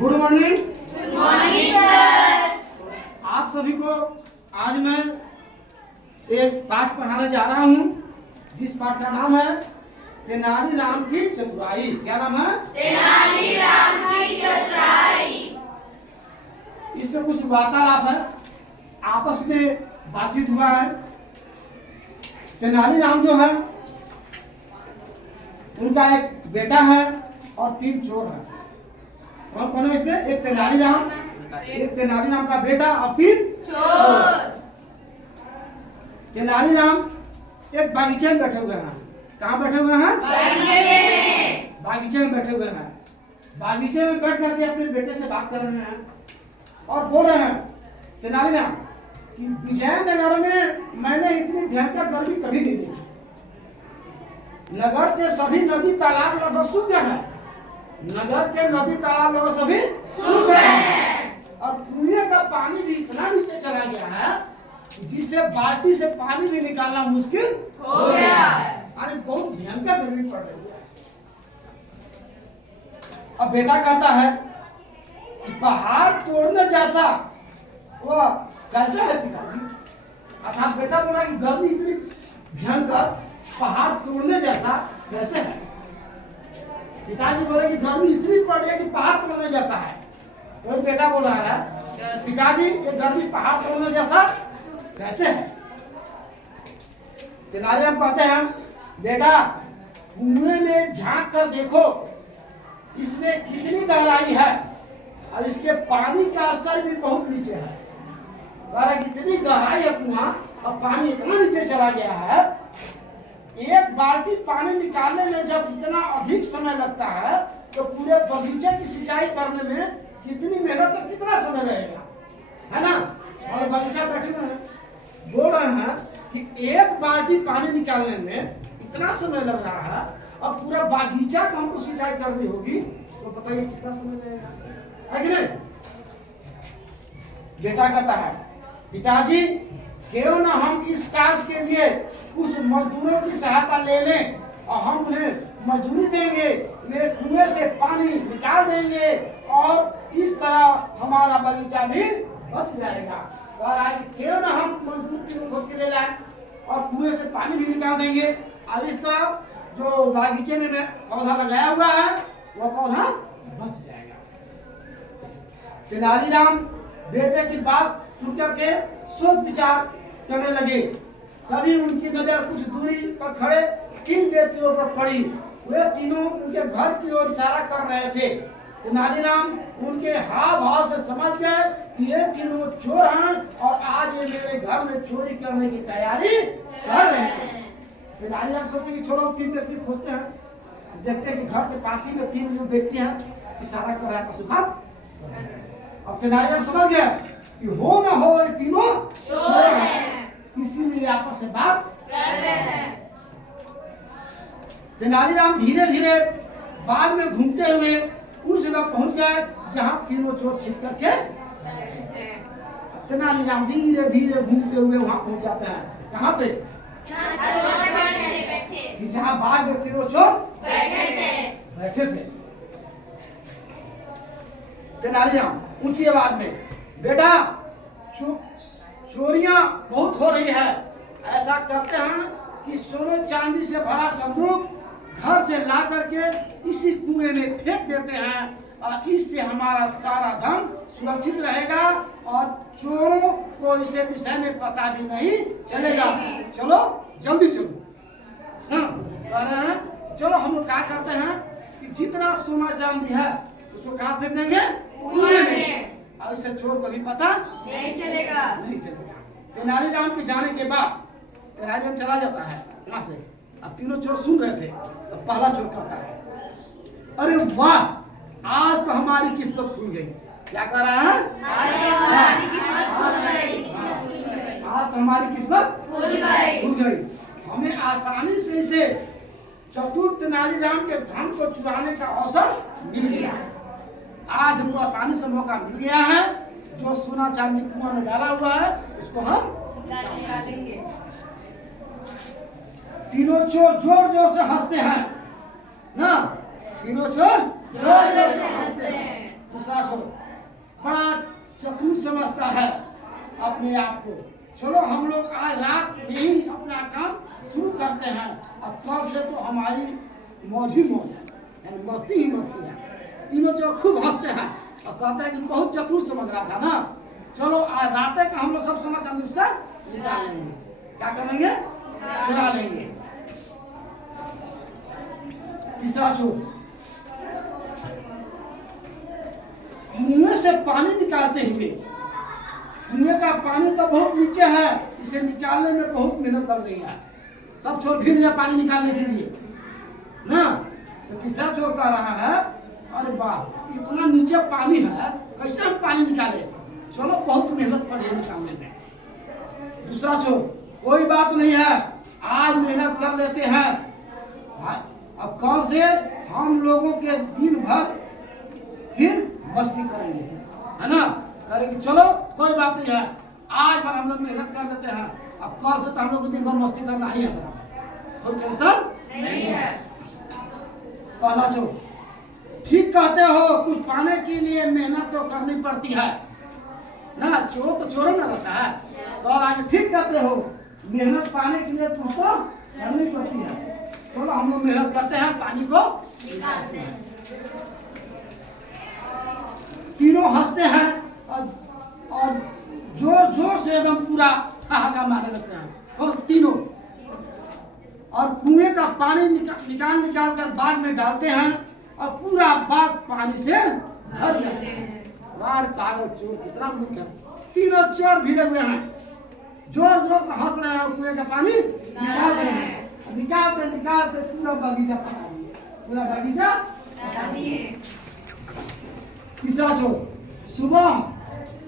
Good morning. Good morning sir. आप सभी को आज मैं एक पाठ पढ़ाने जा रहा हूँ जिस पाठ का नाम है तेनालीराम की चतुराई। क्या नाम है? तेनालीराम की चतुराई। इसमें कुछ वार्तालाप है, आपस में बातचीत हुआ है। तेनालीराम जो है उनका एक बेटा है और 3 चोर है। और कौन है इसमें? एक तेनालीराम का बेटा और 3 चोर। तेनालीराम एक बागीचे में बैठे हुए हैं। कहाँ बैठे हुए हैं? बागीचे में बैठे हुए हैं। बागीचे में बैठ करके अपने बेटे से बात कर रहे हैं और बोल रहे हैं तेनालीराम कि विजयनगर में मैंने इतनी भयंकर गर्मी कभी नहीं देखी। नगर के सभी नदी तालाब लगभग सूख गए हैं। नगर के नदी तालाब लगभग सभी सूख गए हैं। और कुएं का पानी भी इतना नीचे चला गया है जिससे बाल्टी से पानी भी निकालना मुश्किल हो गया है। अरे बहुत भयंकर गर्मी पड़ रही है। अब बेटा कहता है कि पहाड़ तोड़ने जैसा वो कैसा है पिताजी? अर्थात बेटा बोला कि गर्मी इतनी भयंकर पहाड़ तोड़ने जैसा कैसे है? पिताजी बोले कि गर्मी इतनी पड़ रही है कि पहाड़ तोड़ने जैसा है। तो बेटा बोल रहा है पिताजी ये गर्मी पहाड़ तोड़ने जैसा कैसे है? तेनालीराम कहते हैं बेटा कुएं में झांक कर देखो इसमें कितनी गहराई है और इसके पानी का स्तर भी बहुत नीचे है। कितनी गहराई है कुआं और पानी इतना नीचे चला गया है। एक बाल्टी पानी निकालने में जब इतना अधिक समय लगता है तो पूरे बगीचे की सिंचाई करने में कितनी मेहनत और कितना समय लगेगा, है ना? और बगीचा बैठे हुए हैं बोल रहे हैं कि एक बाल्टी पानी निकालने में इतना समय लग रहा है और पूरा बागीचा को हमको सिंचाई करनी होगी तो बताइए कितना समय लगेगा, है कि नहीं? बेटा कहता है पिताजी क्यों ना हम इस कार्य के लिए कुछ मजदूरों की सहायता ले लें और हम उन्हें मजदूरी देंगे, वे कुएं से पानी निकाल देंगे और इस तरह हमारा बगीचा भी बच जाएगा। और आज क्यों ना हम मजदूर की खोज के ले जाए और कुएं से पानी भी निकाल देंगे और इस तरह जो बागीचे में पौधा लगाया हुआ है वह पौधा बच जाएगा। तेनालीराम बेटे की बात सुन करके सोच विचार करने लगे। तभी उनकी नजर कुछ दूरी पर खड़े 3 व्यक्तियों पर पड़ी। वे तीनों उनके घर की ओर इशारा कर रहे थे। तेनालीराम उनके हाव भाव से समझ गए कि ये तीनों चोर हैं और आज ये मेरे घर में चोरी करने की तैयारी कर रहे हैं। तेनालीराम सोचे कि छोड़ो 3 व्यक्ति खोजते हैं, देखते हैं कि घर के पास ही में 3 जो व्यक्ति हैं इशारा कर रहा है पशुपात। अब तेनालीराम समझ गया कि हो ना हो ये तीनों चोर हैं, इसीलिए आपस में बात कर रहे हैं। तेनालीराम धीरे धीरे बाग में घूमते हुए उस जगह पहुंच गए जहां तीनों चोर छिप करके। तेनालीराम धीरे धीरे घूमते हुए वहां पहुंच जाते हैं। कहां पे? जहां बाग में तीनों चोर बैठे थे। तेनालीराम ऊंची आवाज में बेटा चोरियां बहुत हो रही है। ऐसा करते हैं कि सोने चांदी से भरा संदूक घर से ला करके इसी कुएं में फेंक देते हैं और इससे हमारा सारा धन सुरक्षित रहेगा और चोरों को इसे विषय में पता भी नहीं चलेगा। चलो जल्दी चलो। कह रहे हैं चलो हम लोग क्या करते हैं कि जितना सोना चांदी है उसको कहाँ फेंक देंगे? कुएं में। और इसे चोर को भी पता नहीं चलेगा। तेनालीराम के जाने के बाद तेनालीराम चला जाता है वहां से। अब तीनों चोर सुन रहे थे। अब पहला चोर कहता है अरे वाह आज तो हमारी किस्मत खुल गई। क्या कह रहा है? आज तो हमारी किस्मत खुल गई। आज तो हमारी किस्मत खुल गई। हमें आसानी से इसे चतुर तेनालीराम के धन को चुराने का अवसर मिल गया। आज हमको आसानी से मौका मिल गया है। जो सोना चांदी कुआं में डाला हुआ है उसको हम निकालेंगे। तीनों चोर जोर जोर से हंसते हैं ना। तीनों चोर जोर जोर से हंसते हैं। दूसरा चोर बड़ा चतुर समझता है अपने आप को। चलो हम लोग आज रात में ही अपना काम शुरू करते हैं। अब कब से तो हमारी मौज ही मौज है, यानी मस्ती ही मस्ती है। तीनों चोर खूब हंसते हैं और कहते हैं कि बहुत चतुर समझ रहा था ना। चलो आज रात का हम लोग सब सोना चांदी उसका निकाल लेंगे। क्या करेंगे? चुरा लेंगे। तीसरा चोर मुंह से पानी निकालते हुए, कुएं का पानी तो बहुत नीचे है, इसे निकालने में बहुत मेहनत लग रही है। सब चोर भीड़ गया पानी निकालने के लिए ना। तो तीसरा चोर कह रहा है अरे वाह इतना नीचे पानी है, कैसे हम पानी निकाले, चलो बहुत मेहनत पड़ी निकालने में। दूसरा चोर कोई बात नहीं है, आज मेहनत कर लेते हैं, अब कल से हम लोगों के दिन भर फिर मस्ती करेंगे, है ना। करेंगे चलो कोई बात नहीं है, आज भर हम लोग मेहनत कर लेते हैं, अब कल से तो हम लोग को दिन भर मस्ती करना ही है, कोई टेंशन नहीं है। पहला चोर ठीक कहते हो, कुछ पाने के लिए मेहनत तो करनी पड़ती है ना। चोर तो चोर ना रहता है। और आगे ठीक कहते हो, मेहनत पाने के लिए कुछ तो करनी पड़ती है। चलो हम लोग मेहनत करते हैं, पानी को निकालते हैं। तीनों हंसते हैं और जोर जोर से एकदम पूरा हाहाकार मारने लगते हैं और तीनों, और कुएं का पानी निकाल कर बाग में डालते हैं और पूरा बाग पानी से भर जाते हैं। वाह पागल चोर कितना मूर्ख है। तीनों चोर भिड़े हुए हैं, जोर जोर से हंस रहे हैं, कुएं का पानी निकाल रहे हैं। निकालते निकालते पूरा बगीचा पटा दिए, पूरा बगीचा पटा दिए। तीसरा चोर सुबह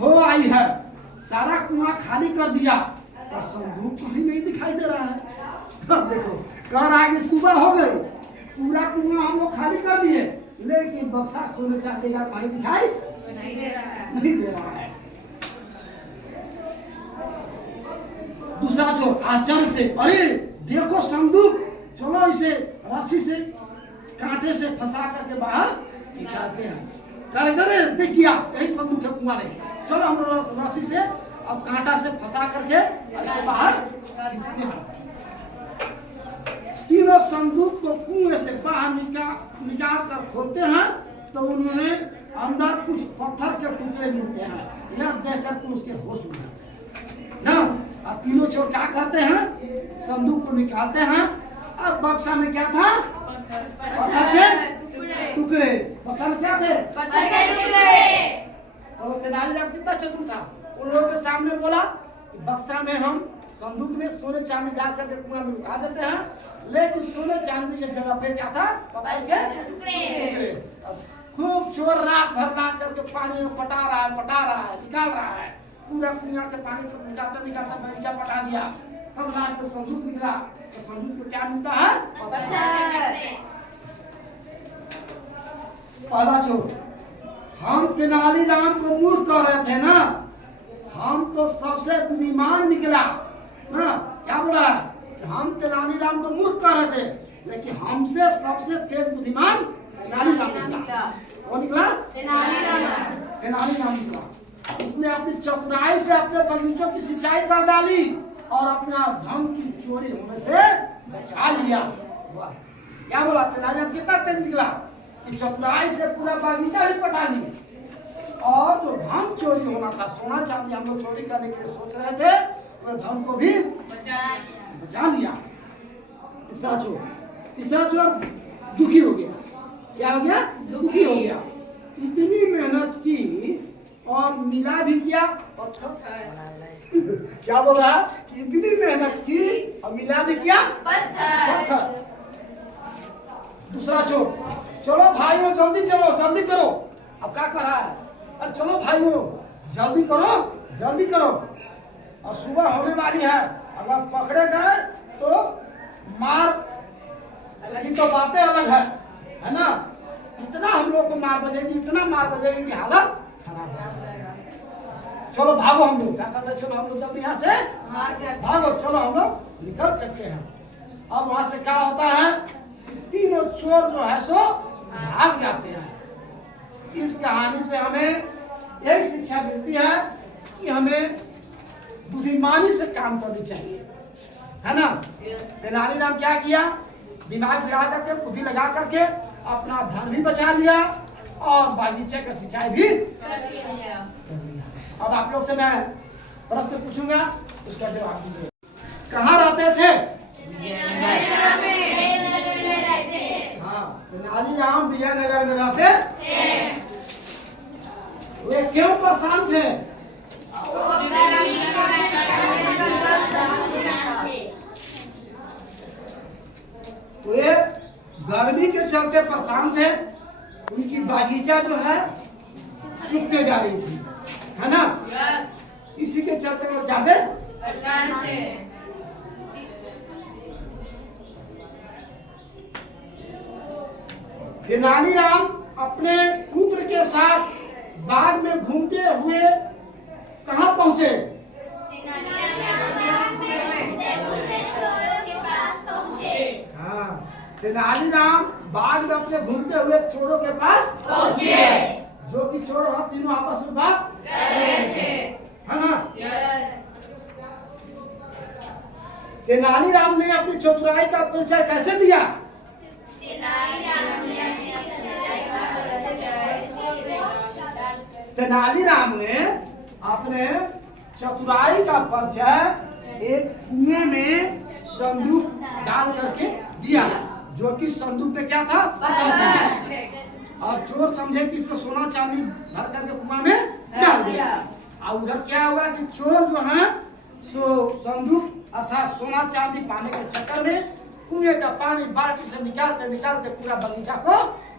हो आई है, सारा कुआं खाली कर दिया और संदूक कहीं नहीं दिखाई दे रहा है। अब देखो कह रहा है कि सुबह हो गई, पूरा कुआं हम लोग खाली कर दिए, लेकिन बक्सा सोने चांदी का कहीं दिखाई नहीं दे रहा है। दूसरा चोर आश्चर्य से अरे देखो संदूक, चलो इसे रस्सी से कांटे से फंसा करके बाहर निकालते हैं। करे देख गया यही संदूक है कुआं में, चलो हम रस्सी से अब कांटा से फंसा करके इसको बाहर खींचते हैं। तीनों संदूक को कुएं से बाहर निकाल कर खोलते हैं तो उन्होंने अंदर कुछ पत्थर के टुकड़े मिलते हैं। यह देखकर तो उसके होश उड़ जाते हैं ना। अब तीनों चोर क्या करते हैं, संदूक को निकालते हैं। अब बक्सा में क्या था, पत्थर के टुकड़े। बक्सा में क्या थे, पत्थर के टुकड़े। और तेनालीराम कितना चतुर था, उन लोगों के सामने बोला कि बक्सा में हम संदूक में सोने चांदी डाल करके कुआं में लुका देते हैं, लेकिन सोने चांदी की जगह पे क्या था, पत्थर के टुकड़े। खूब चोर रात भर लाद करके पानी में पटा रहा है, निकाल रहा है। पूरा कुआं के पानी को निकालते बगीचा पटा दिया। तब लास्ट में संदूक निकला, तो संदूक में क्या मिलता है, पत्थर। पहला चोर हम तेनालीराम को मूर्ख कह रहे थे ना, हम तो सबसे बुद्धिमान निकला ना। क्या बोला, हम तेनालीराम को मूर्ख कह रहे थे, लेकिन हमसे सबसे तेज बुद्धिमान तेनालीराम निकला। वो निकला तेनालीराम निकला। उसने अपनी चतुराई से अपने बगीचों की सिंचाई कर डाली और अपना धन की चोरी होने से बचा लिया। क्या बोला, तेनालीराम कितना तेज निकला कि चतुराई से पूरा बगीचा ही पटा ली और जो धन चोरी होना था, सोना चांदी हम लोग चोरी करने के लिए सोच रहे थे, वो धन को भी बचा लिया। तीसरा चोर दुखी हो गया। क्या हो गया, दुखी हो गया। इतनी मेहनत की और मिला भी क्या, पत्थर। क्या बोल रहा है, इतनी मेहनत की और मिला भी क्या, पत्थर। दूसरा चोर चलो भाइयों जल्दी चलो, जल्दी करो। अब क्या कर रहा है, अरे चलो भाइयों जल्दी करो, और सुबह होने वाली है, अगर पकड़े गए तो मार की तो बातें अलग है ना। इतना हम लोग को मार बजेगी, इतना मार बजेगी कि हालत खराब हो जाएगा। चलो भागो, हम लोग क्या करते, चलो हम लोग जल्दी यहाँ से भागो, चलो हम लोग निकल सकते हैं। अब वहां से क्या होता है, तीनों चोर जो है सो भाग जाते हैं। इस कहानी से हमें यही शिक्षा मिलती है कि हमें बुद्धिमानी से काम करनी चाहिए, है ना। तेनालीराम क्या किया, दिमाग लगा करके, बुद्धि लगा करके अपना धन भी बचा लिया और बागीचे का सिंचाई भी कर लिया। अब आप लोग से मैं प्रश्न पूछूंगा, उसका जवाब दीजिए। कहाँ रहते थे? हाँ, तेनालीराम विजयनगर में रहते थे। वे क्यों परेशान थे? वे गर्मी के चलते परेशान थे। उनकी बागीचा जो है सूखते जा रही थी, है ना। इसी के चलते वो ज्यादा परेशान थे। तेनालीराम अपने पुत्र के साथ बाग में घूमते हुए कहाँ पहुंचे? हाँ, तेनालीराम बाग में अपने घूमते हुए चोरों के पास पहुंचे, जो कि चोर वहां तीनों आपस में बात कर रहे थे, है ना। तेनालीराम ने अपनी चतुराई का परिचय कैसे दिया? तेनालीराम ने अपने चतुराई का परिचय एक कुएं में संदूक डाल करके दिया, जो कि संदूक में क्या था? और चोर समझे कि इसमें सोना चांदी भर करके कुआं में डाल दिया। और उधर क्या हुआ कि चोर जो है सो संदूक अर्थात सोना चांदी पाने के चक्कर में कुएं का पानी बाल्टी से निकालते पूरा बगीचा को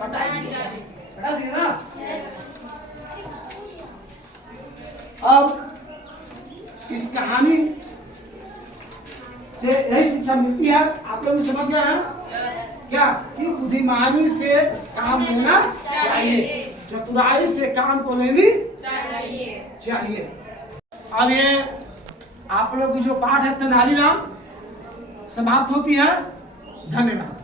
पटा दिया ना। अब इस कहानी से यही शिक्षा मिलती है, आप लोग समझ गए हैं क्या, कि बुद्धिमानी से काम लेना चाहिए, चतुराई से काम को लेनी चाहिए। अब ये आप लोग की जो पाठ है तेनालीराम समाप्त होती है। धन्यवाद।